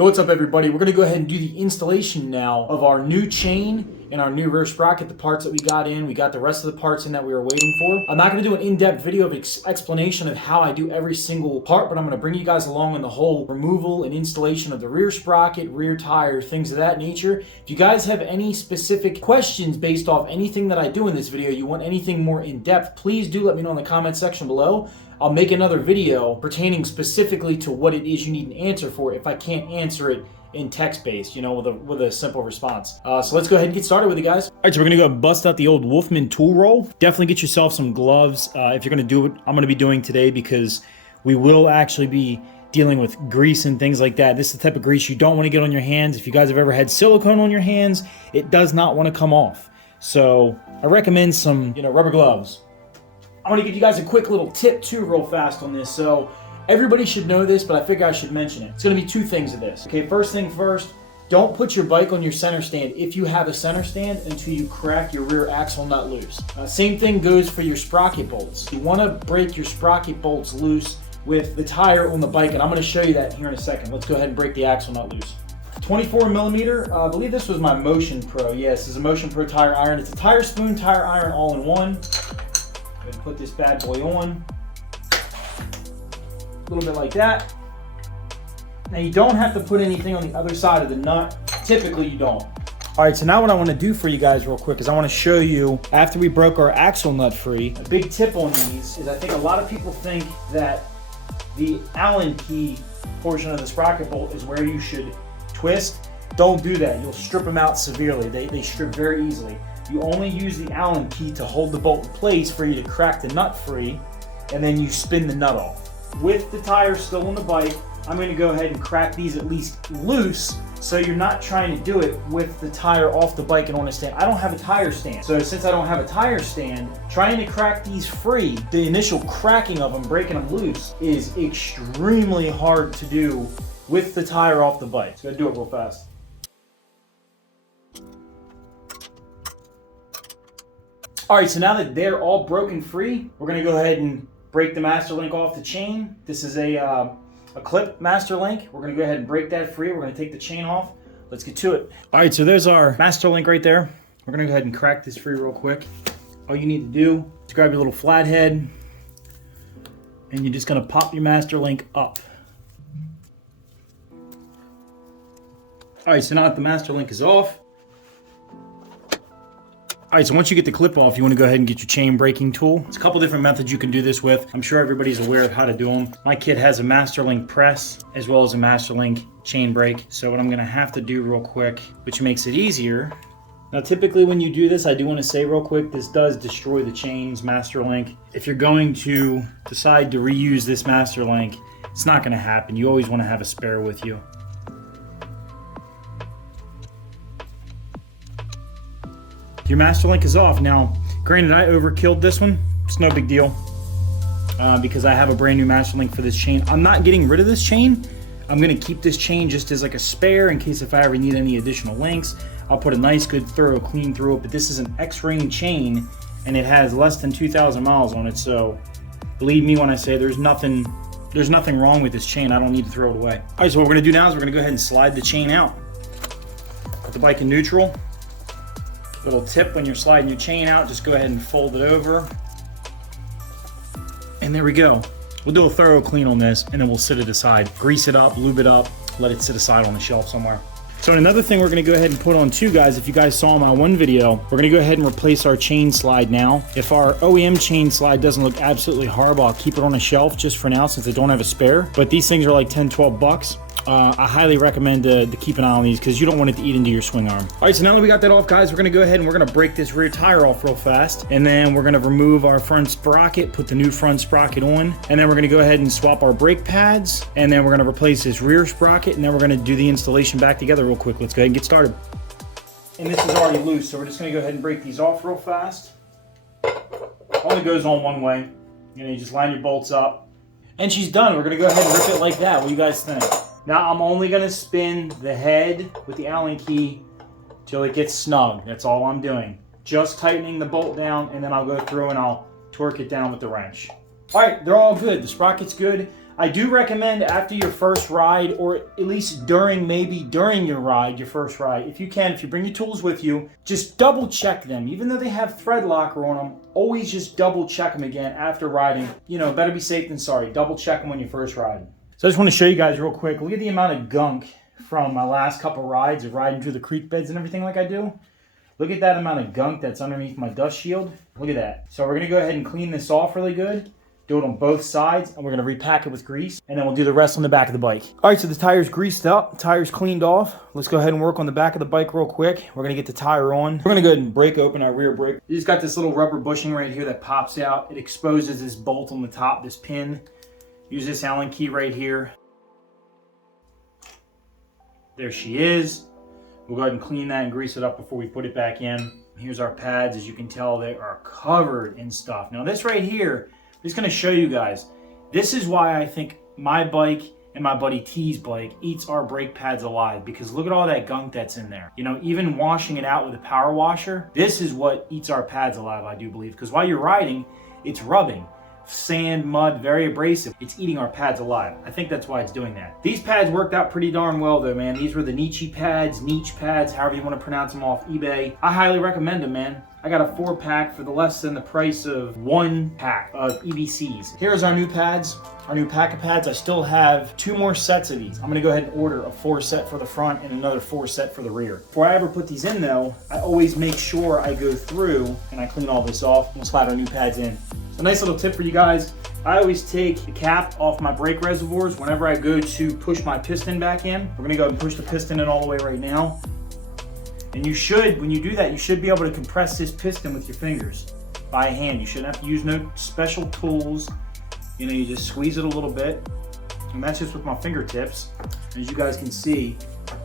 Yo, what's up everybody? We're gonna go ahead and do the installation now of our new chain and our new rear sprocket, the parts that we got in. We got the rest of the parts in that we were waiting for. I'm not gonna do an in-depth video of explanation of how I do every single part, but I'm gonna bring you guys along on the whole removal and installation of the rear sprocket, rear tire, things of that nature. If you guys have any specific questions based off anything that I do in this video, you want anything more in-depth, please do let me know in the comment section below. I'll make another video pertaining specifically to what it is you need an answer for if I can't answer it in text-based, you know, with a simple response. So let's go ahead and get started with it, guys. All right, so we're gonna go bust out the old Wolfman tool roll. Definitely get yourself some gloves if you're gonna do what I'm gonna be doing today, because we will actually be dealing with grease and things like that. This is the type of grease you don't want to get on your hands. If you guys have ever had silicone on your hands, it does not want to come off. So I recommend some, rubber gloves. I'm gonna give you guys a quick little tip too real fast on this. So everybody should know this, but I figure I should mention it. It's gonna be two things of this. Okay, first thing first, don't put your bike on your center stand if you have a center stand until you crack your rear axle nut loose. Same thing goes for your sprocket bolts. You wanna break your sprocket bolts loose with the tire on the bike, and I'm gonna show you that here in a second. Let's go ahead and break the axle nut loose. 24 millimeter, I believe this was my Motion Pro. Yes, this is a Motion Pro tire iron. It's a tire spoon, tire iron all in one. Go ahead and put this bad boy on. A little bit like that. Now you don't have to put anything on the other side of the nut. Typically you don't. All right, so now what I want to do for you guys real quick is I want to show you, after we broke our axle nut free, a big tip on these is I think a lot of people think that the Allen key portion of the sprocket bolt is where you should twist. Don't do that. You'll strip them out severely. They strip very easily. You only use the Allen key to hold the bolt in place for you to crack the nut free, and then you spin the nut off. With the tire still on the bike, I'm going to go ahead and crack these at least loose, so you're not trying to do it with the tire off the bike and on a stand. I don't have a tire stand, so since I don't have a tire stand, trying to crack these free, the initial cracking of them, breaking them loose, is extremely hard to do with the tire off the bike. So I'm going to do it real fast. All right, so now that they're all broken free, we're gonna go ahead and break the master link off the chain. This is a clip master link. We're gonna go ahead and break that free. We're gonna take the chain off. Let's get to it. All right, so there's our master link right there. We're gonna go ahead and crack this free real quick. All you need to do is grab your little flathead, and you're just gonna pop your master link up. All right, so now that the master link is off, all right, so once you get the clip off, you want to go ahead and get your chain breaking tool. There's a couple different methods you can do this with. I'm sure everybody's aware of how to do them. My kit has a master link press as well as a master link chain break. So what I'm going to have to do real quick, which makes it easier. Now, typically when you do this, I do want to say real quick, this does destroy the chain's master link. If you're going to decide to reuse this master link, it's not going to happen. You always want to have a spare with you. Your master link is off. Now, granted, I overkilled this one. It's no big deal because I have a brand new master link for this chain. I'm not getting rid of this chain. I'm going to keep this chain just as like a spare in case if I ever need any additional links. I'll put a nice, good, thorough clean through it. But this is an X-ring chain, and it has less than 2,000 miles on it. So believe me when I say there's nothing wrong with this chain. I don't need to throw it away. All right, so what we're going to do now is we're going to go ahead and slide the chain out. Put the bike in neutral. Little tip when you're sliding your chain out, just go ahead and fold it over. And there we go. We'll do a thorough clean on this, and then we'll sit it aside. Grease it up, lube it up, let it sit aside on the shelf somewhere. So another thing we're gonna go ahead and put on too, guys, if you guys saw my one video, we're gonna go ahead and replace our chain slide now. If our OEM chain slide doesn't look absolutely horrible, I'll keep it on a shelf just for now since I don't have a spare. But these things are like 10, 12 bucks. I highly recommend to keep an eye on these because you don't want it to eat into your swing arm. All right, so now that we got that off, guys, we're gonna go ahead and we're gonna break this rear tire off real fast. And then we're gonna remove our front sprocket, put the new front sprocket on. And then we're gonna go ahead and swap our brake pads. And then we're gonna replace this rear sprocket. And then we're gonna do the installation back together real quick. Let's go ahead and get started. And this is already loose, so we're just gonna go ahead and break these off real fast. Only goes on one way. You just line your bolts up. And she's done. We're gonna go ahead and rip it like that. What do you guys think? Now I'm only going to spin the head with the Allen key till it gets snug. That's all I'm doing. Just tightening the bolt down, and then I'll go through and I'll torque it down with the wrench. All right, they're all good. The sprocket's good. I do recommend after your first ride, or at least maybe during your ride, your first ride, if you bring your tools with you, just double check them. Even though they have thread locker on them, always just double check them again after riding. You know, better be safe than sorry. Double check them when you're first riding. So I just want to show you guys real quick. Look at the amount of gunk from my last couple rides of riding through the creek beds and everything like I do. Look at that amount of gunk that's underneath my dust shield. Look at that. So we're going to go ahead and clean this off really good. Do it on both sides, and we're going to repack it with grease, and then we'll do the rest on the back of the bike. All right, so the tire's greased up, tire's cleaned off. Let's go ahead and work on the back of the bike real quick. We're going to get the tire on. We're going to go ahead and break open our rear brake. You just got this little rubber bushing right here that pops out. It exposes this bolt on the top, this pin. Use this Allen key right here. There she is. We'll go ahead and clean that and grease it up before we put it back in. Here's our pads. As you can tell, they are covered in stuff. Now this right here, I'm just going to show you guys. This is why I think my bike and my buddy T's bike eats our brake pads alive, because look at all that gunk that's in there. You know, even washing it out with a power washer, this is what eats our pads alive, I do believe, because while you're riding, it's rubbing. Sand, mud, very abrasive. It's eating our pads alive. I think that's why it's doing that. These pads worked out pretty darn well though, man. These were the Nietzsche pads, however you want to pronounce them, off eBay. I highly recommend them, man. I got a 4-pack for the less than the price of 1 pack of EBCs. Here's our new pads, our new pack of pads. I still have 2 more sets of these. I'm gonna go ahead and order a 4 set for the front and another 4 set for the rear. Before I ever put these in though, I always make sure I go through and I clean all this off and we'll slide our new pads in. A nice little tip for you guys. I always take the cap off my brake reservoirs whenever I go to push my piston back in. We're gonna go ahead and push the piston in all the way right now. And you should, when you do that, you should be able to compress this piston with your fingers by hand. You shouldn't have to use no special tools. You know, you just squeeze it a little bit. And that's just with my fingertips. As you guys can see,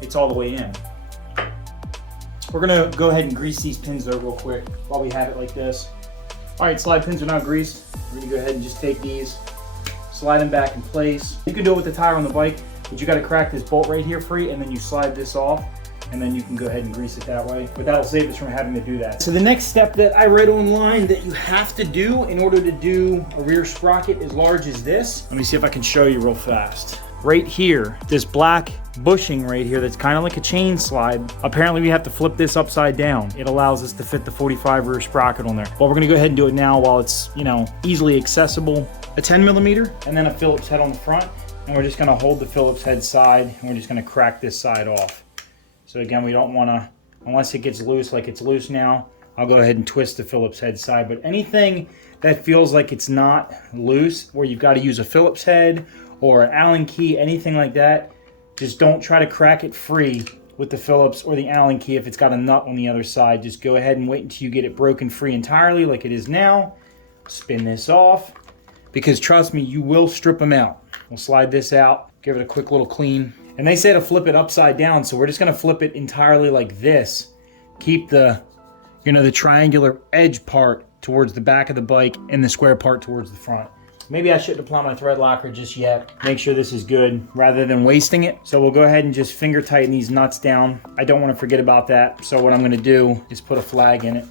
it's all the way in. We're gonna go ahead and grease these pins though real quick while we have it like this. All right, slide pins are now greased. We're gonna go ahead and just take these, slide them back in place. You can do it with the tire on the bike, but you gotta crack this bolt right here free, and then you slide this off, and then you can go ahead and grease it that way. But that'll save us from having to do that. So the next step that I read online that you have to do in order to do a rear sprocket as large as this, let me see if I can show you real fast. Right here, this black bushing right here that's kind of like a chain slide, apparently we have to flip this upside down. It allows us to fit the 45 rear sprocket on there. But we're gonna go ahead and do it now while it's, you know, easily accessible. A 10mm and then a Phillips head on the front, and we're just gonna hold the Phillips head side and we're just gonna crack this side off. So again, we don't wanna, unless it gets loose like it's loose now, I'll go ahead and twist the Phillips head side. But anything that feels like it's not loose, where you've got to use a Phillips head or an Allen key, anything like that, just don't try to crack it free with the Phillips or the Allen key if it's got a nut on the other side. Just go ahead and wait until you get it broken free entirely like it is now. Spin this off, because trust me, you will strip them out. We'll slide this out, give it a quick little clean. And they say to flip it upside down, so we're just gonna flip it entirely like this. Keep the, you know, the triangular edge part towards the back of the bike and the square part towards the front. Maybe I shouldn't apply my thread locker just yet. Make sure this is good rather than wasting it. So we'll go ahead and just finger tighten these nuts down. I don't want to forget about that. So what I'm going to do is put a flag in it.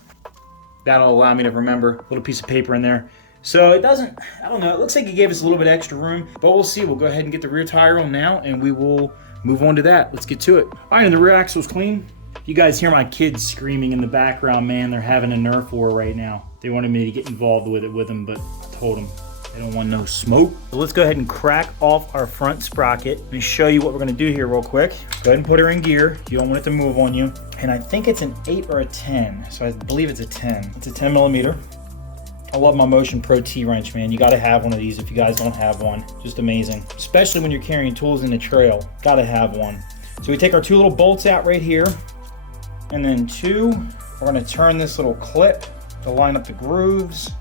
That'll allow me to remember. A little piece of paper in there. So it doesn't, I don't know, it looks like it gave us a little bit extra room, but we'll see. We'll go ahead and get the rear tire on now and we will move on to that. Let's get to it. All right, and the rear axle's clean. You guys hear my kids screaming in the background, man. They're having a Nerf war right now. They wanted me to get involved with it with them, but I told them I don't want no smoke. So let's go ahead and crack off our front sprocket. Let me show you what we're gonna do here real quick. Go ahead and put her in gear. You don't want it to move on you. And I think it's an 8 or a 10. So I believe it's a 10. It's a 10mm. I love my Motion Pro T-wrench, man. You gotta have one of these if you guys don't have one. Just amazing. Especially when you're carrying tools in the trail. Gotta have one. So we take our 2 little bolts out right here. And then 2, we're gonna turn this little clip to line up the grooves.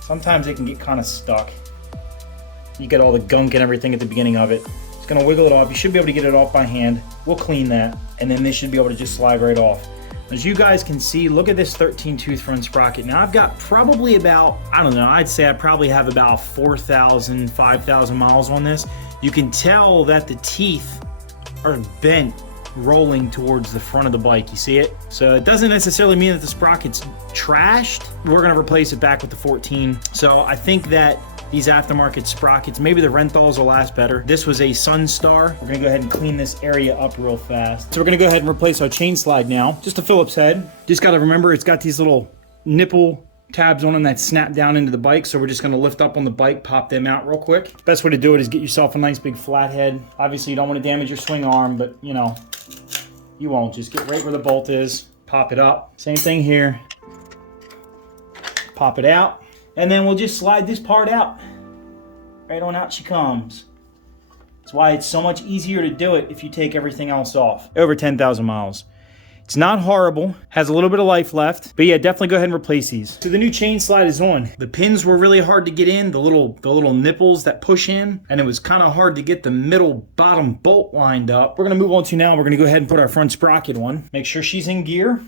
Sometimes they can get kind of stuck. You get all the gunk and everything at the beginning of it. It's gonna wiggle it off. You should be able to get it off by hand. We'll clean that, and then this should be able to just slide right off. As you guys can see, look at this 13 tooth front sprocket. Now I've got probably about, I don't know, I'd say I probably have about 4,000, 5,000 miles on this. You can tell that the teeth are bent, rolling towards the front of the bike. You see it? So it doesn't necessarily mean that the sprocket's trashed. We're gonna replace it back with the 14. So I think that these aftermarket sprockets. Maybe the Renthals will last better. This was a Sunstar. We're gonna go ahead and clean this area up real fast. So we're gonna go ahead and replace our chain slide now. Just a Phillips head. Just gotta remember it's got these little nipple tabs on them that snap down into the bike, so we're just going to lift up on the bike, pop them out real quick. Best way to do it is get yourself a nice big flat head. Obviously you don't want to damage your swing arm, but you know, you won't. Just get right where the bolt is, pop it up. Same thing here. Pop it out, and then we'll just slide this part out. Right on out she comes. That's why it's so much easier to do it if you take everything else off. Over 10,000 miles. It's not horrible, has a little bit of life left, but yeah, definitely go ahead and replace these. So the new chain slide is on. The pins were really hard to get in, the little nipples that push in, and it was kind of hard to get the middle bottom bolt lined up. We're gonna move on to now, we're gonna go ahead and put our front sprocket on. Make sure she's in gear,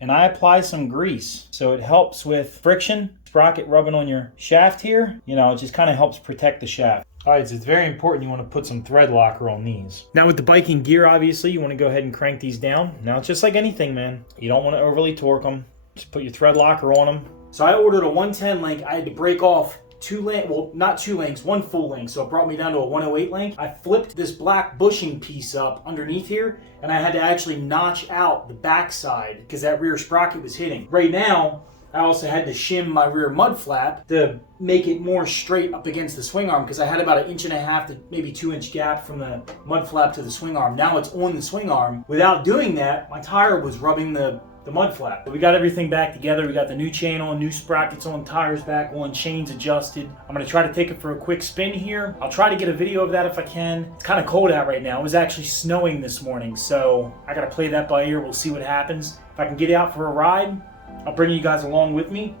and I apply some grease. So it helps with friction, sprocket rubbing on your shaft here. You know, it just kind of helps protect the shaft. All right, so it's very important you want to put some thread locker on these. Now with the biking gear, obviously, you want to go ahead and crank these down. Now it's just like anything, man. You don't want to overly torque them. Just put your thread locker on them. So I ordered a 110 link. I had to break off not two links, one full link. So it brought me down to a 108 link. I flipped this black bushing piece up underneath here, and I had to actually notch out the backside because that rear sprocket was hitting. Right now, I also had to shim my rear mud flap to make it more straight up against the swing arm because I had about 1.5 inch to maybe 2 inch gap from the mud flap to the swing arm. Now it's on the swing arm. Without doing that, my tire was rubbing the mud flap. But we got everything back together. We got the new chain on, new sprockets on, tires back on, chains adjusted. I'm gonna try to take it for a quick spin here. I'll try to get a video of that if I can. It's kind of cold out right now. It was actually snowing this morning, so I gotta play that by ear. We'll see what happens. If I can get out for a ride, I'll bring you guys along with me.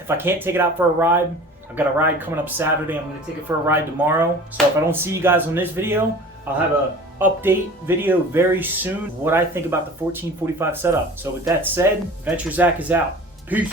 If I can't take it out for a ride, I've got a ride coming up Saturday. I'm gonna take it for a ride tomorrow. So if I don't see you guys on this video, I'll have a update video very soon, what I think about the 1445 setup. So with that said, Adventure Zach is out. Peace.